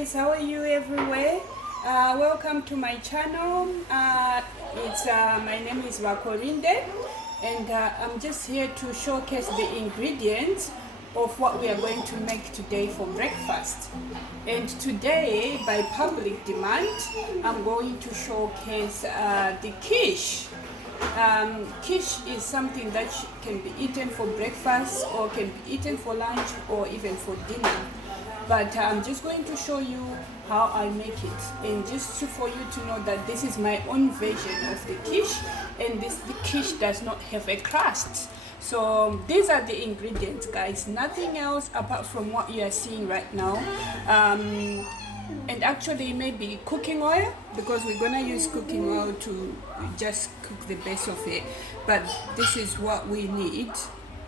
guys, how are you everywhere? Welcome to my channel. My name is Vakorinde, and I'm just here to showcase the ingredients of what we are going to make today for breakfast. And today, by public demand, I'm going to showcase the quiche. Quiche is something that can be eaten for breakfast, or can be eaten for lunch, or even for dinner. But I'm just going to show you how I make it, and just for you to know that this is my own version of the quiche, and the quiche does not have a crust. So these are the ingredients, guys, nothing else apart from what you are seeing right now. And actually maybe cooking oil, because we're gonna use cooking oil to just cook the base of it. But this is what we need,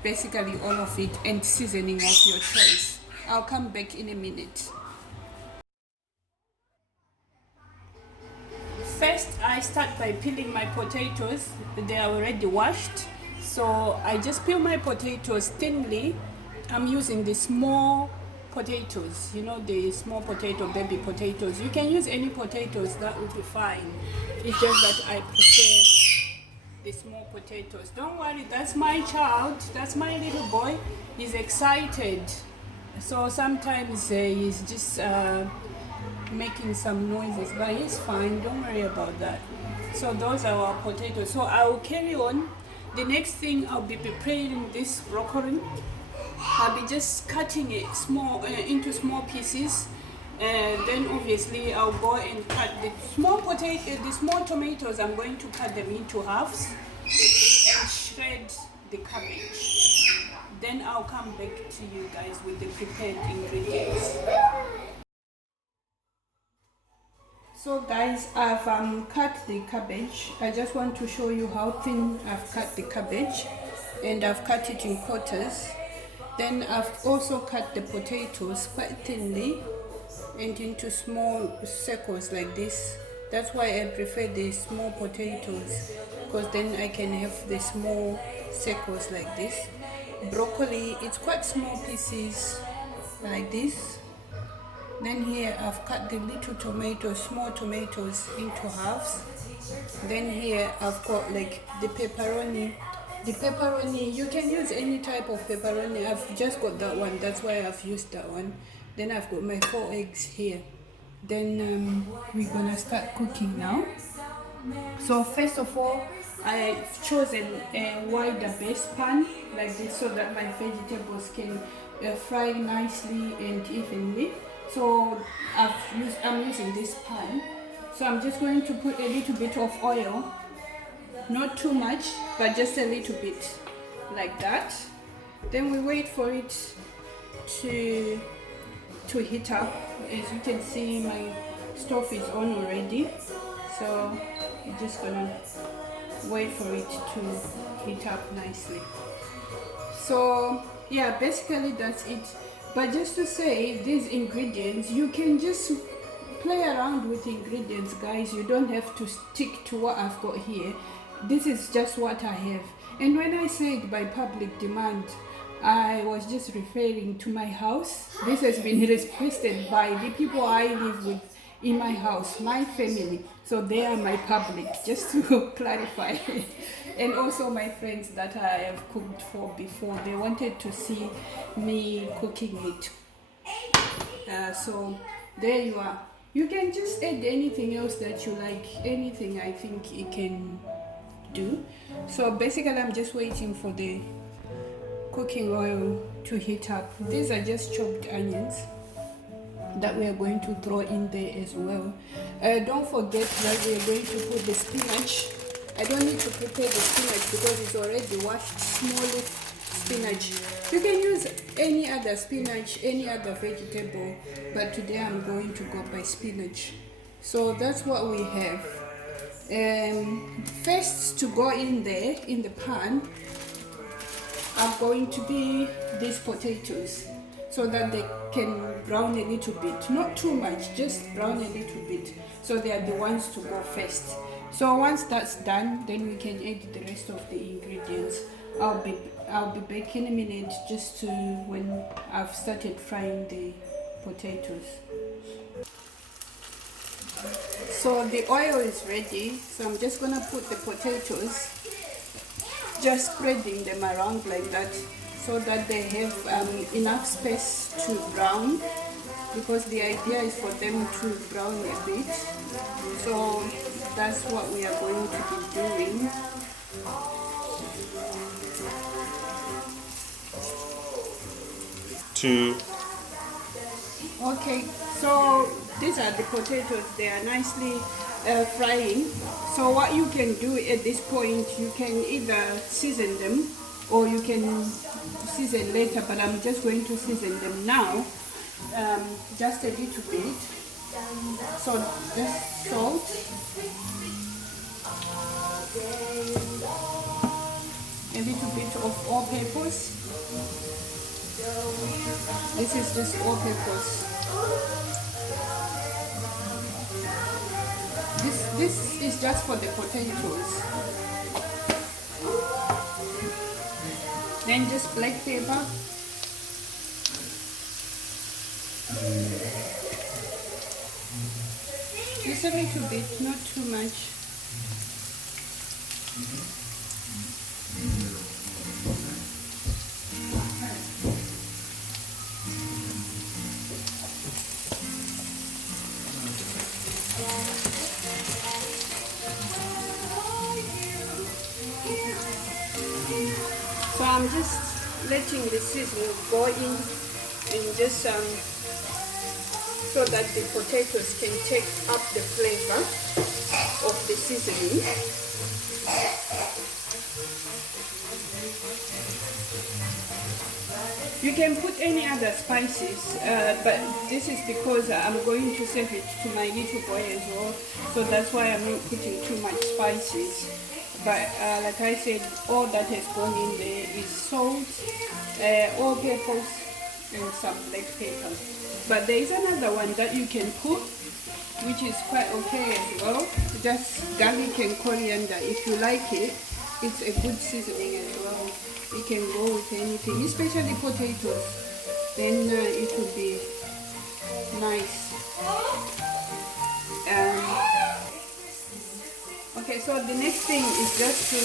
basically all of it, and seasoning of your choice. I'll come back in a minute. First, I start by peeling my potatoes. They are already washed, so I just peel my potatoes thinly. I'm using the small potatoes, you know, the small potato, baby potatoes. You can use any potatoes, that would be fine. It's just that I prefer the small potatoes. Don't worry, that's my child, that's my little boy. He's excited, so sometimes he's just making some noises, but he's fine, don't worry about that. So those are our potatoes. So I will carry on. The next thing, I'll be preparing this broccoli. I'll be just cutting it small into small pieces, and then obviously I'll go and cut the small tomatoes. I'm going to cut them into halves and shred the cabbage. Then I'll come back to you guys with the prepared ingredients. So guys, I've cut the cabbage. I just want to show you how thin I've cut the cabbage, and I've cut it in quarters. Then I've also cut the potatoes quite thinly and into small circles like this. That's why I prefer the small potatoes, because then I can have the small circles like this. Broccoli, it's quite small pieces like this. Then here I've cut the little tomatoes, small tomatoes, into halves. Then here I've got like the pepperoni. The pepperoni, you can use any type of pepperoni. I've just got that one, that's why I've used that one. Then I've got my 4 eggs here. Then we're gonna start cooking now. So first of all, I've chosen a wider base pan like this, so that my vegetables can fry nicely and evenly. So I'm using this pan. So I'm just going to put a little bit of oil. Not too much, but just a little bit, like that. Then we wait for it to heat up. As you can see, my stove is on already, so we're just gonna wait for it to heat up nicely. So yeah, basically that's it. But just to say, these ingredients, you can just play around with ingredients, guys. You don't have to stick to what I've got here. This is just what I have. And when I said by public demand, I was just referring to my house. This has been requested by the people I live with in my house, my family. So they are my public, just to clarify. And also my friends that I have cooked for before, they wanted to see me cooking it. So there you are. You can just add anything else that you like, anything I think it can do. So basically I'm just waiting for the cooking oil to heat up. These are just chopped onions that we are going to throw in there as well. Don't forget that we are going to put the spinach. I don't need to prepare the spinach because it's already washed, small spinach. You can use any other spinach, any other vegetable, but today I'm going to go by spinach. So that's what we have. First, to go in there in the pan, are going to be these potatoes, so that they can brown a little bit, not too much, just brown a little bit. So they are the ones to go first. So once that's done, then we can add the rest of the ingredients. I'll be back in a minute, just to when I've started frying the potatoes. So the oil is ready, so I'm just gonna put the potatoes, just spreading them around like that so that they have enough space to brown, because the idea is for them to brown a bit. So that's what we are going to be doing. Okay, so these are the potatoes. They are nicely frying. So what you can do at this point, you can either season them or you can season later, but I'm just going to season them now, just a little bit. So just salt, a little bit of all peppers. This is just all peppers. This is just for the potatoes. Then just black pepper. Just a little bit, not too much. So I'm just letting the seasoning go in and just so that the potatoes can take up the flavor of the seasoning. You can put any other spices, but this is because I'm going to serve it to my little boy as well, so that's why I'm not putting too much spices. But like I said, all that has gone in there is salt, all peppers, and some black pepper. But there is another one that you can put, which is quite okay as well. Just garlic and coriander. If you like it, it's a good seasoning as well. You can go with anything, especially potatoes. Then it will be nice. Okay, so the next thing is just to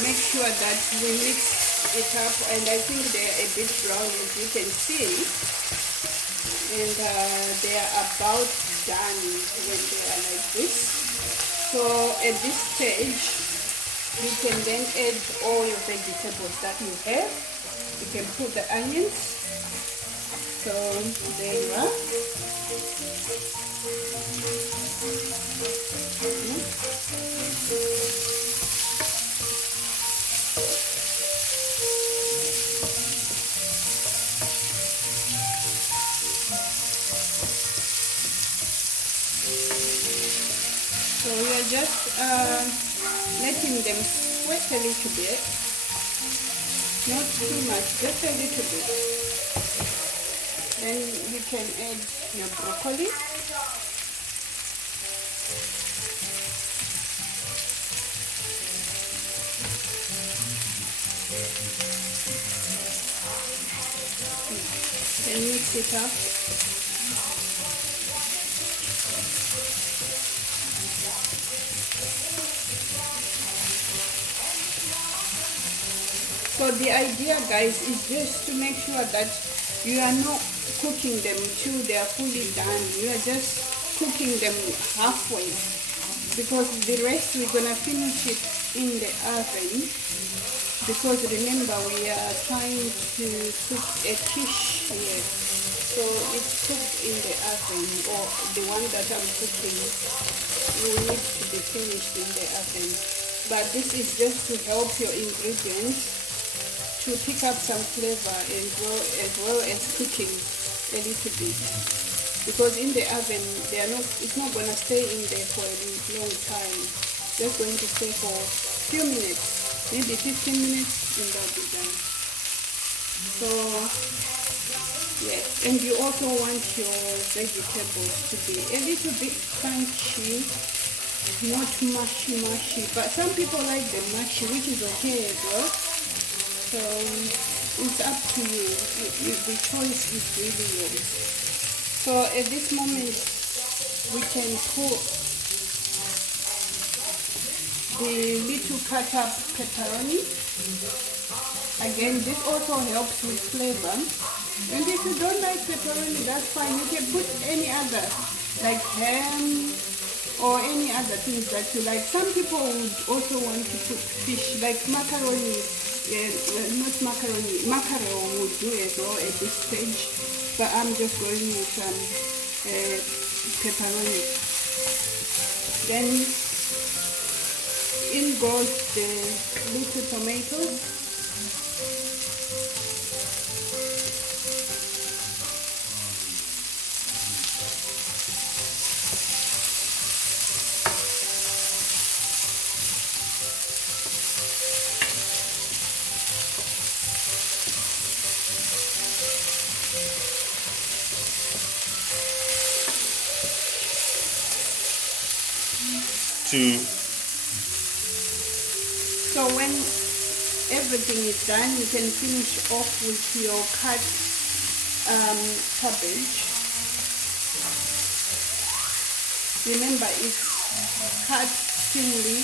make sure that we mix it up, and I think they're a bit brown, as you can see, and they are about done when they are like this. So at this stage, you can then add all your vegetables that you have. You can put the onions. So there you are. So we are just letting them sweat a little bit, not too much, just a little bit. Then you can add your broccoli. And mix it up. So the idea, guys, is just to make sure that you are not cooking them till they are fully done. You are just cooking them halfway, because the rest we're gonna finish it in the oven. Because remember, we are trying to cook a quiche here, so it's cooked in the oven, or the one that I'm cooking will need to be finished in the oven. But this is just to help your ingredients to pick up some flavor, as well as cooking a little bit. Because in the oven, it's not going to stay in there for a long time. Just going to stay for a few minutes, maybe 15 minutes, and that'll be done. So yeah, and you also want your vegetables to be a little bit crunchy, not mushy, but some people like the mushy, which is okay as well. So it's up to you. The choice is really yours. So at this moment we can put the little cut up pepperoni. Again, this also helps with flavor. And if you don't like pepperoni, that's fine. You can put any other, like ham or any other things that you like. Some people would also want to put fish, like macaroni. Not macaroni. Mackerel would do as well at this stage. But I'm just going with pepperoni. Then in goes the little tomatoes. So when everything is done, you can finish off with your cut cabbage. Remember, it's cut thinly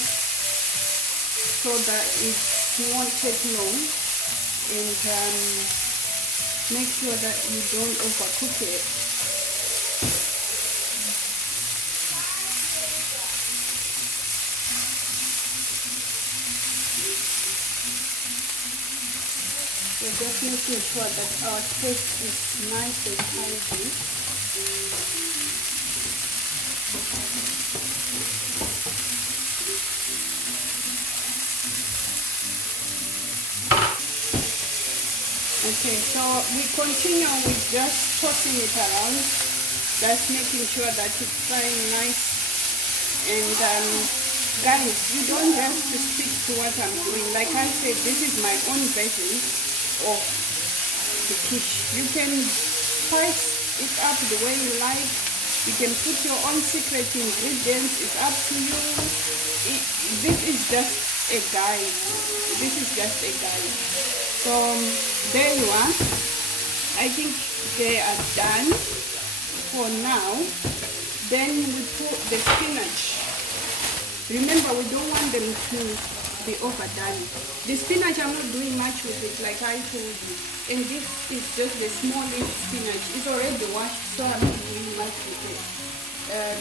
so that it won't take long, and make sure that you don't overcook it. We're just making sure that our paste is nice and tidy. Okay, so we continue with just tossing it around, just making sure that it's frying nice. And guys, you don't have to stick to what I'm doing. Like I said, this is my own version of the quiche. You can spice it up the way you like. You can put your own secret ingredients. It's up to you. This is just a guide. This is just a guide. So there you are. I think they are done for now. Then we put the spinach. Remember, we don't want them to be overdone. The spinach, I'm not doing much with it, like I told you. And this is just the small leaf spinach. It's already washed, so I'm not doing much with it.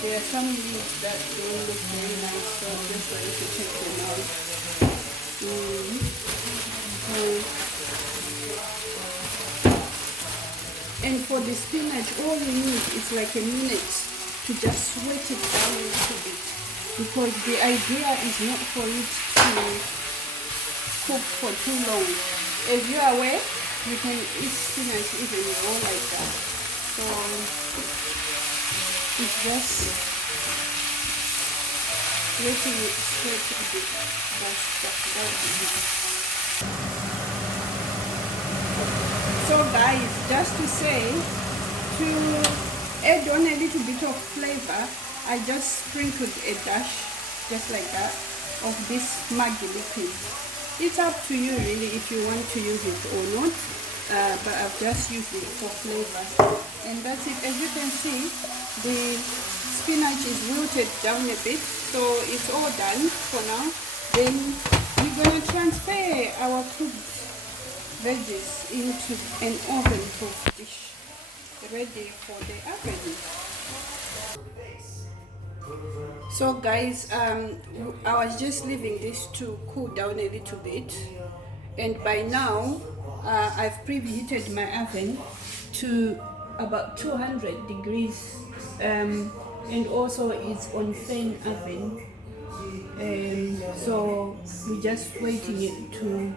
There are some leaves that don't look very nice, so I'm just trying to take them out. And for the spinach, all you need is like a minute to just sweat it down a little bit. Because the idea is not for it to cook for too long. As you are aware, you can eat spinach even raw like that. So it's just letting it sweat a bit. So guys, just to say, to add on a little bit of flavor, I just sprinkled a dash, just like that, of this Maggi liquid. It's up to you really if you want to use it or not, but I've just used it for flavor. And that's it. As you can see, the spinach is wilted down a bit, so it's all done for now. Then we're going to transfer our cooked veggies into an oven-proof dish, ready for the oven. So guys, I was just leaving this to cool down a little bit, and by now I've preheated my oven to about 200 degrees, and also it's on fan oven, so we're just waiting it to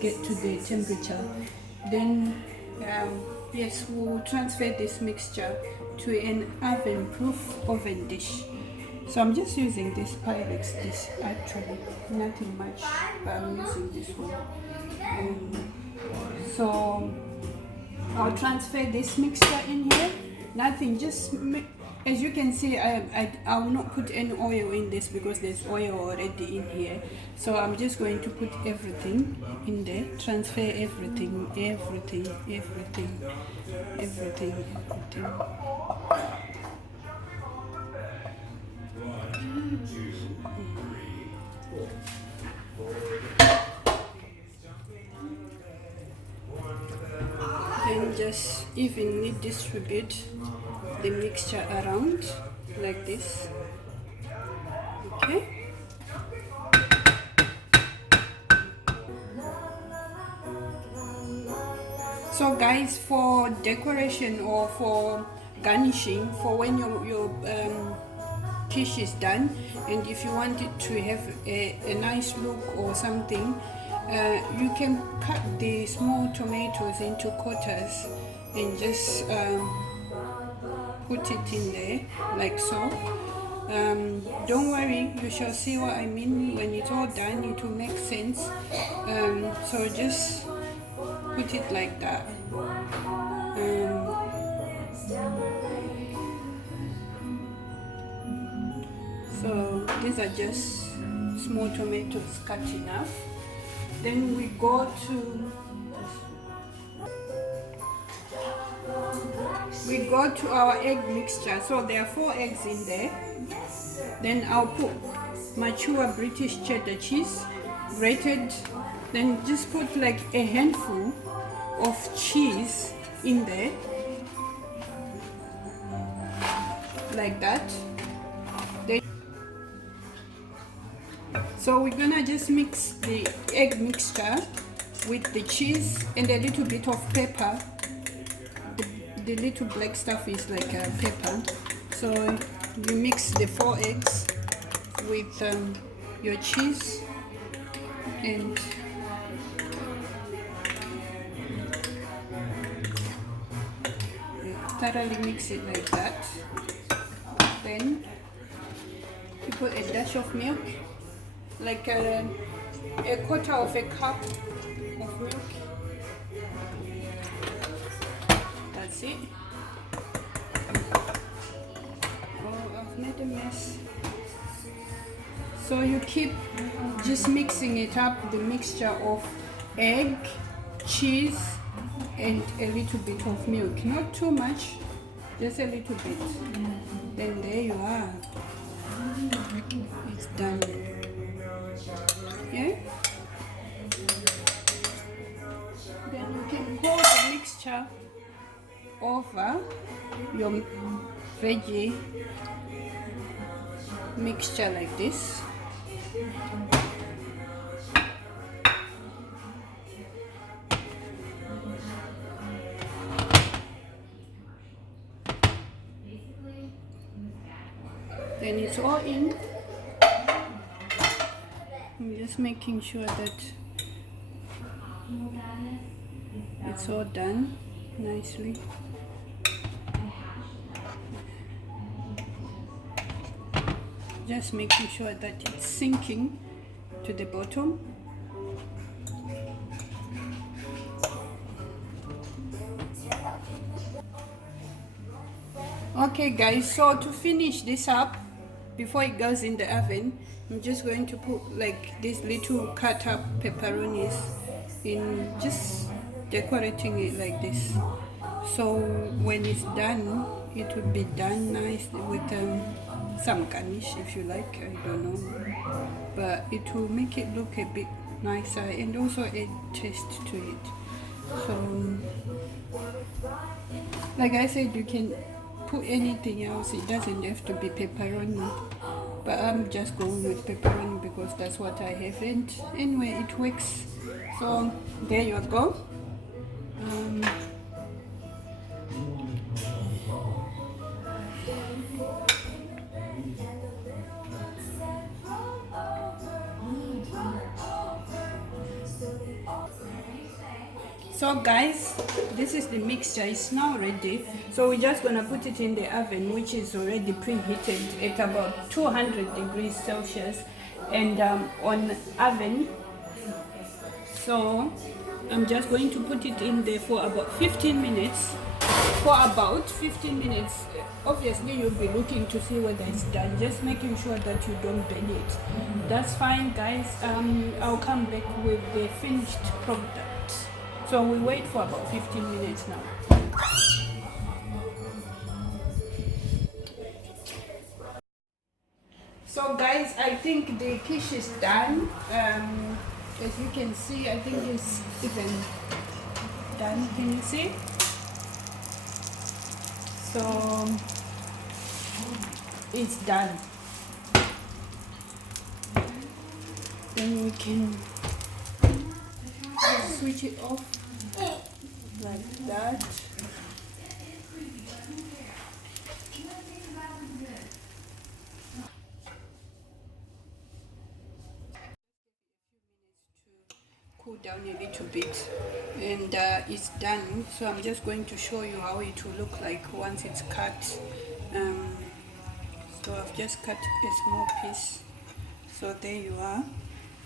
get to the temperature. Then yes, we'll transfer this mixture to an oven-proof oven dish. So I'm just using this Pyrex dish, actually, nothing much, but I'm using this one. So I'll transfer this mixture in here. Nothing, just As you can see, I will not put any oil in this because there's oil already in here. So I'm just going to put everything in there, transfer everything. Then just evenly distribute the mixture around like this. Okay. So guys, for decoration or for garnishing, for when your quiche is done, and if you want it to have a nice look or something, you can cut the small tomatoes into quarters and just put it in there like so. Don't worry, you shall see what I mean. When it's all done, it will make sense. So just put it like that. So these are just small tomatoes cut enough. Then we go to our egg mixture. So there are 4 eggs in there. Then I'll put mature British cheddar cheese, grated. Then just put like a handful of cheese in there, like that. So we're gonna just mix the egg mixture with the cheese and a little bit of pepper. The little black stuff is like a pepper. So you mix the 4 eggs with your cheese and thoroughly mix it like that. Then you put a dash of milk, like a quarter of a cup of milk. That's it. Oh, I've made a mess. So you keep just mixing it up, the mixture of egg, cheese, and a little bit of milk. Not too much, just a little bit. Then there you are. It's done. Yeah? Then you can pour the mixture over your veggie mixture like this. Then it's all in. I'm just making sure that it's all done nicely. Just making sure that it's sinking to the bottom. Okay guys, so to finish this up, before it goes in the oven, I'm just going to put like these little cut up pepperonis in, just decorating it like this. So when it's done, it will be done nicely with some garnish if you like, I don't know, but it will make it look a bit nicer and also add taste to it. So like I said, you can put anything else, it doesn't have to be pepperoni, but I'm just going with pepperoni because that's what I have, and anyway it works. So there you go. So guys, this is the mixture, it's now ready. So we're just gonna put it in the oven, which is already preheated at about 200 degrees Celsius and on oven. So I'm just going to put it in there for about 15 minutes for about 15 minutes. Obviously you'll be looking to see whether it's done, just making sure that you don't burn it. That's fine, guys. I'll come back with the finished product. So we wait for about 15 minutes now. So guys, I think the quiche is done. As you can see, I think it's even done. Can you see? So it's done. Then we can switch it off like that. Cool down a little bit, and it's done. So I'm just going to show you how it will look like once it's cut. So I've just cut a small piece. So there you are.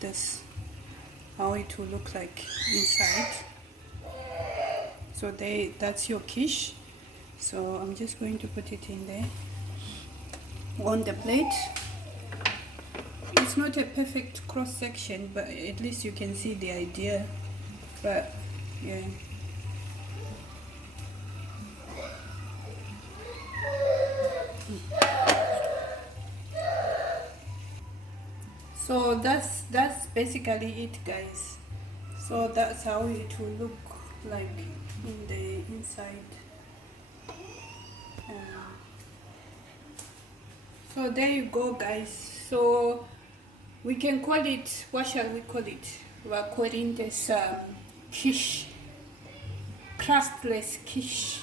That's how it will look like inside. So that's your quiche. So I'm just going to put it in there on the plate. It's not a perfect cross section, but at least you can see the idea. But yeah, so that's basically it, guys. So that's how it will look like in the inside. So there you go, guys. So we can call it, what shall we call it? Vakorinde's quiche, crustless quiche.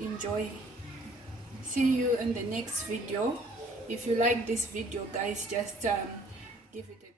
Enjoy. See you in the next video. If you like this video, guys, just give it a